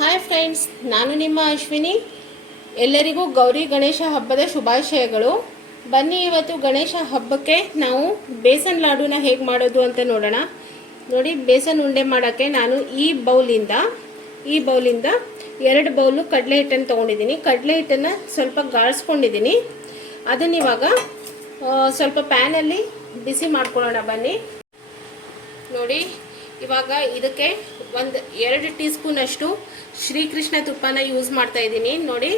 Hi friends ನಾನು ನಿಮ್ಮ ಅಶ್ವಿನಿ. ಎಲ್ಲರಿಗೂ ಗೌರಿ ಗಣೇಶ ಹಬ್ಬದ ಶುಭಾಶಯಗಳು. ಬನ್ನಿ ಇವತ್ತು ಗಣೇಶ ಹಬ್ಬಕ್ಕೆ ನಾವು ಬೇಸನ್ ಲಾಡುನ ಹೇಗೆ ಮಾಡೋದು ಅಂತ ನೋಡೋಣ. ನೋಡಿ ಬೇಸನ್ ಉಂಡೆ ಮಾಡೋಕ್ಕೆ ನಾನು ಈ ಬೌಲಿಂದ ಈ ಬೌಲಿಂದ ಎರಡು ಬೌಲು ಕಡಲೆ ಹಿಟ್ಟನ್ನು ತೊಗೊಂಡಿದ್ದೀನಿ. ಕಡಲೆ ಹಿಟ್ಟನ್ನು ಸ್ವಲ್ಪ ಗಾಳಿಸ್ಕೊಂಡಿದ್ದೀನಿ. ಅದನ್ನ ಇವಾಗ ಆ, ಸ್ವಲ್ಪ ಪ್ಯಾನಲ್ಲಿ ಬಿಸಿ ಮಾಡ್ಕೊಳ್ಳೋಣ ಬನ್ನಿ. ನೋಡಿ ಇವಾಗ ಇದಕ್ಕೆ ಒಂದು ಎರಡು ಟೀ ಸ್ಪೂನಷ್ಟು ಶ್ರೀಕೃಷ್ಣ ತುಪ್ಪನ ಯೂಸ್ ಮಾಡ್ತಾ ಇದ್ದೀನಿ. ನೋಡಿ.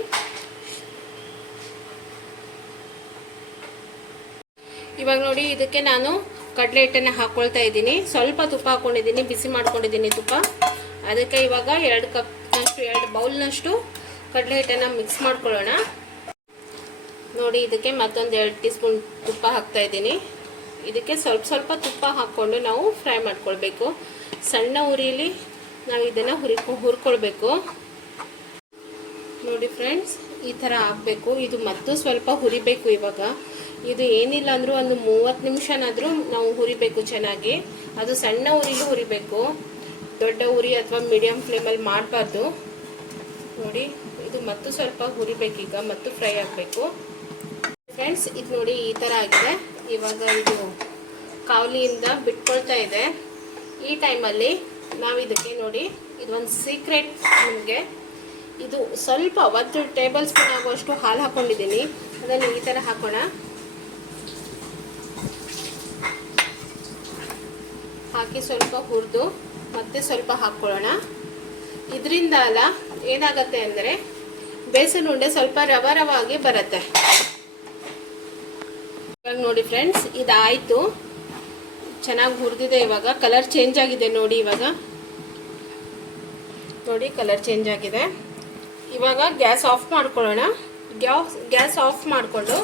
ಇವಾಗ ನೋಡಿ, ಇದಕ್ಕೆ ನಾನು ಕಡಲೆ ಹಿಟ್ಟನ್ನು ಹಾಕ್ಕೊಳ್ತಾ ಇದ್ದೀನಿ. ಸ್ವಲ್ಪ ತುಪ್ಪ ಹಾಕ್ಕೊಂಡಿದ್ದೀನಿ ಬಿಸಿ ಮಾಡ್ಕೊಂಡಿದ್ದೀನಿ ತುಪ್ಪ. ಅದಕ್ಕೆ ಇವಾಗ ಎರಡು ಕಪ್ನಷ್ಟು, ಎರಡು ಬೌಲ್ನಷ್ಟು ಕಡಲೆ ಹಿಟ್ಟನ್ನು ಮಿಕ್ಸ್ ಮಾಡ್ಕೊಳ್ಳೋಣ. ನೋಡಿ, ಇದಕ್ಕೆ ಮತ್ತೊಂದು ಎರಡು ಟೀ ಸ್ಪೂನ್ ತುಪ್ಪ ಹಾಕ್ತಾ ಇದ್ದೀನಿ. ಇದಕ್ಕೆ ಸ್ವಲ್ಪ ಸ್ವಲ್ಪ ತುಪ್ಪ ಹಾಕ್ಕೊಂಡು ನಾವು ಫ್ರೈ ಮಾಡ್ಕೊಳ್ಬೇಕು. ಸಣ್ಣ ಉರಿಲಿ ನಾವು ಇದನ್ನು ಹುರಿ ಹುರ್ಕೊಳ್ಬೇಕು. ನೋಡಿ ಫ್ರೆಂಡ್ಸ್ ಈ ಥರ ಆಗಬೇಕು. ಇದು ಮತ್ತು ಸ್ವಲ್ಪ ಹುರಿಬೇಕು ಇವಾಗ. ಇದು ಏನಿಲ್ಲ ಅಂದರೂ ಒಂದು ಮೂವತ್ತು ನಿಮಿಷನಾದರೂ ನಾವು ಹುರಿಬೇಕು ಚೆನ್ನಾಗಿ. ಅದು ಸಣ್ಣ ಉರಿಲಿ ಹುರಿಬೇಕು. ದೊಡ್ಡ ಉರಿ ಅಥವಾ ಮೀಡಿಯಮ್ ಫ್ಲೇಮಲ್ಲಿ ಮಾಡಬಾರ್ದು. ನೋಡಿ, ಇದು ಮತ್ತು ಸ್ವಲ್ಪ ಹುರಿಬೇಕೀಗ ಮತ್ತು ಫ್ರೈ ಆಗಬೇಕು. ಫ್ರೆಂಡ್ಸ್ ಇದು ನೋಡಿ ಈ ಥರ ಆಗಿದೆ. ಇವಾಗ ಇದು ಕಾವಲಿಯಿಂದ ಬಿಟ್ಕೊಳ್ತಾ ಇದೆ. ಈ ಟೈಮಲ್ಲಿ ನಾವು ಇದಕ್ಕೆ ನೋಡಿ, ಇದೊಂದು ಸೀಕ್ರೆಟ್ ನಿಮಗೆ. ಇದು ಸ್ವಲ್ಪ ಒಂದು ಟೇಬಲ್ ಸ್ಪೂನ್ ಆಗುವಷ್ಟು ಹಾಲು ಹಾಕ್ಕೊಂಡಿದ್ದೀನಿ ಅದನ್ನು ಈ ಥರ ಹಾಕೋಣ. ಹಾಕಿ ಸ್ವಲ್ಪ ಹುರಿದು, ಮತ್ತೆ ಸ್ವಲ್ಪ ಹಾಕ್ಕೊಳ್ಳೋಣ ಇದರಿಂದ ಅಲ್ಲ, ಏನಾಗತ್ತೆ ಅಂದರೆ ಬೇಸನ್ ಉಂಡೆ ಸ್ವಲ್ಪ ರವ ರವ ಆಗಿ ಬರುತ್ತೆ. ನೋಡಿ ಫ್ರೆಂಡ್ಸ್ ಇದಾಯಿತು. ಚೆನ್ನಾಗಿ ಹುರಿದಿದೆ ಇವಾಗ. ಕಲರ್ ಚೇಂಜ್ ಆಗಿದೆ ನೋಡಿ ಇವಾಗ. ನೋಡಿ ಕಲರ್ ಚೇಂಜ್ ಆಗಿದೆ. ಇವಾಗ ಗ್ಯಾಸ್ ಆಫ್ ಮಾಡ್ಕೊಳ್ಳೋಣ. ಗ್ಯಾಸ್ ಗ್ಯಾಸ್ ಆಫ್ ಮಾಡಿಕೊಂಡು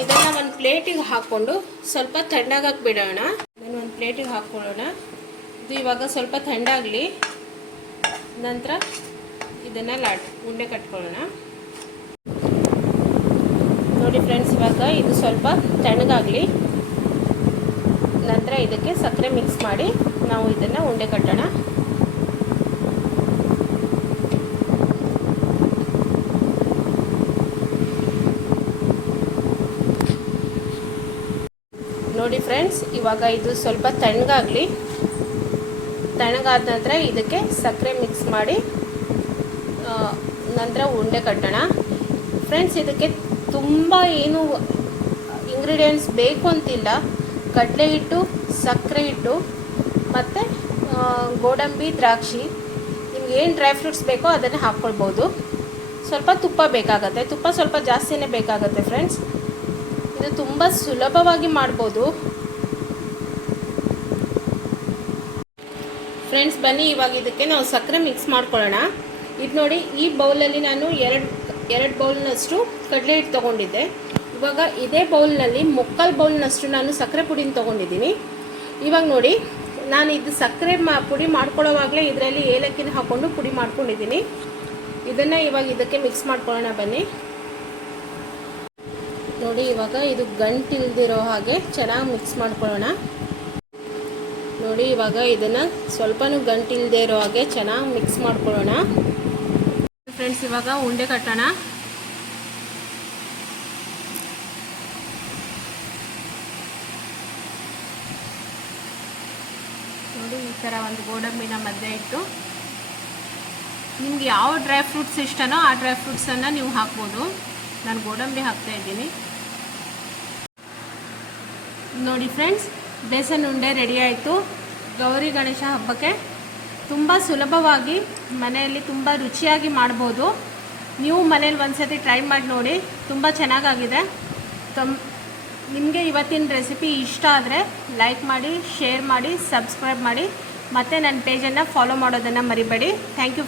ಇದನ್ನು ಒಂದು ಪ್ಲೇಟಿಗೆ ಹಾಕ್ಕೊಂಡು ಸ್ವಲ್ಪ ತಣ್ಣಗಾಕಿ ಬಿಡೋಣ ಇದನ್ನು ಒಂದು ಪ್ಲೇಟಿಗೆ ಹಾಕ್ಕೊಳ್ಳೋಣ. ಇದು ಇವಾಗ ಸ್ವಲ್ಪ ತಣ್ಣಾಗಲಿ ನಂತರ ಇದನ್ನು ಲಾಡ್, ಉಂಡೆ ಕಟ್ಕೊಳ್ಳೋಣ. ನೋಡಿ ಫ್ರೆಂಡ್ಸ್ ಇವಾಗ ಇದು ಸ್ವಲ್ಪ ತಣ್ಣಗಾಗಲಿ ನಂತರ ಇದಕ್ಕೆ ಸಕ್ಕರೆ ಮಿಕ್ಸ್ ಮಾಡಿ ನಾವು ಇದನ್ನು ಉಂಡೆ ಕಟ್ಟೋಣ. ನೋಡಿ ಫ್ರೆಂಡ್ಸ್ ಇವಾಗ ಇದು ಸ್ವಲ್ಪ ತಣ್ಣಗಾಗಲಿ. ತಣ್ಣಗಾದ ನಂತರ ಇದಕ್ಕೆ ಸಕ್ಕರೆ ಮಿಕ್ಸ್ ಮಾಡಿ ನಂತರ ಉಂಡೆ ಕಟ್ಟೋಣ. ಫ್ರೆಂಡ್ಸ್ ಇದಕ್ಕೆ ತುಂಬ ಏನು ಇಂಗ್ರೀಡಿಯೆಂಟ್ಸ್ ಬೇಕು ಅಂತಿಲ್ಲ. ಕಡಲೆ ಹಿಟ್ಟು, ಸಕ್ಕರೆ ಹಿಟ್ಟು ಮತ್ತು ಗೋಡಂಬಿ, ದ್ರಾಕ್ಷಿ. ನಿಮ್ಗೆ ಏನು ಡ್ರೈ ಫ್ರೂಟ್ಸ್ ಬೇಕೋ ಅದನ್ನು ಹಾಕ್ಕೊಳ್ಬೋದು ಸ್ವಲ್ಪ ತುಪ್ಪ ಬೇಕಾಗತ್ತೆ. ತುಪ್ಪ ಸ್ವಲ್ಪ ಜಾಸ್ತಿನೇ ಬೇಕಾಗತ್ತೆ ಫ್ರೆಂಡ್ಸ್ ಇದು ತುಂಬ ಸುಲಭವಾಗಿ ಮಾಡ್ಬೋದು. ಫ್ರೆಂಡ್ಸ್ ಬನ್ನಿ, ಇವಾಗ ಇದಕ್ಕೆ ನಾವು ಸಕ್ಕರೆ ಮಿಕ್ಸ್ ಮಾಡ್ಕೊಳ್ಳೋಣ. ಇದು ನೋಡಿ, ಈ ಬೌಲಲ್ಲಿ ನಾನು ಎರಡು ಎರಡು ಬೌಲ್ನಷ್ಟು ಕಡಲೆ ಹಿಟ್ಟು ತೊಗೊಂಡಿದ್ದೆ. ಇವಾಗ ಇದೇ ಬೌಲ್ನಲ್ಲಿ ಮುಕ್ಕಲ್ ಬೌಲ್ನಷ್ಟು ನಾನು ಸಕ್ಕರೆ ಪುಡಿನ ತೊಗೊಂಡಿದ್ದೀನಿ. ಇವಾಗ ನೋಡಿ, ನಾನು ಇದು ಸಕ್ಕರೆ ಮಾ, ಪುಡಿ ಮಾಡ್ಕೊಳ್ಳೋವಾಗಲೇ ಇದರಲ್ಲಿ ಏಲಕ್ಕಿನ ಹಾಕ್ಕೊಂಡು ಪುಡಿ ಮಾಡ್ಕೊಂಡಿದ್ದೀನಿ. ಇದನ್ನು ಇವಾಗ ಇದಕ್ಕೆ ಮಿಕ್ಸ್ ಮಾಡ್ಕೊಳ್ಳೋಣ ಬನ್ನಿ. ನೋಡಿ, ಇವಾಗ ಇದು ಗಂಟಿಲ್ದಿರೋ ಹಾಗೆ ಚೆನ್ನಾಗಿ ಮಿಕ್ಸ್ ಮಾಡ್ಕೊಳ್ಳೋಣ. ನೋಡಿ, ಇವಾಗ ಇದನ್ನು ಸ್ವಲ್ಪನೂ ಗಂಟಿಲ್ದೇ ಇರೋ ಹಾಗೆ ಚೆನ್ನಾಗಿ ಮಿಕ್ಸ್ ಮಾಡ್ಕೊಳ್ಳೋಣ. ಫ್ರೆಂಡ್ಸ್, ಇವಾಗ ಉಂಡೆ ಕಟ್ಟೋಣ. ಈ ಥರ ಒಂದು ಗೋಡಂಬಿನ ಮಧ್ಯೆ ಇಟ್ಟು ನಿಮ್ಗೆ ಯಾವ ಡ್ರೈ ಫ್ರೂಟ್ಸ್ ಇಷ್ಟನೋ ಆ ಡ್ರೈ ಫ್ರೂಟ್ಸನ್ನು ನೀವು ಹಾಕ್ಬೋದು. ನಾನು ಗೋಡಂಬಿ ಹಾಕ್ತಾ ಇದ್ದೀನಿ. ನೋಡಿ ಫ್ರೆಂಡ್ಸ್ ಬೇಸನ್ ಉಂಡೆ ರೆಡಿ ಆಯಿತು. ಗೌರಿ ಗಣೇಶ ಹಬ್ಬಕ್ಕೆ ತುಂಬ ಸುಲಭವಾಗಿ ಮನೆಯಲ್ಲಿ ತುಂಬ ರುಚಿಯಾಗಿ ಮಾಡ್ಬೋದು. ನೀವು ಮನೇಲಿ ಒಂದ್ಸತಿ ಟ್ರೈ ಮಾಡಿ ನೋಡಿ, ತುಂಬ ಚೆನ್ನಾಗಾಗಿದೆ. ತಮ್ ನಿಮಗೆ ಇವತ್ತಿನ ರೆಸಿಪಿ ಇಷ್ಟ ಆದರೆ ಲೈಕ್ ಮಾಡಿ ಶೇರ್ ಮಾಡಿ ಸಬ್ಸ್ಕ್ರೈಬ್ ಮಾಡಿ, ಮತ್ತು ನನ್ನ ಪೇಜನ್ನು ಫಾಲೋ ಮಾಡೋದನ್ನು ಮರಿಬೇಡಿ. Thank you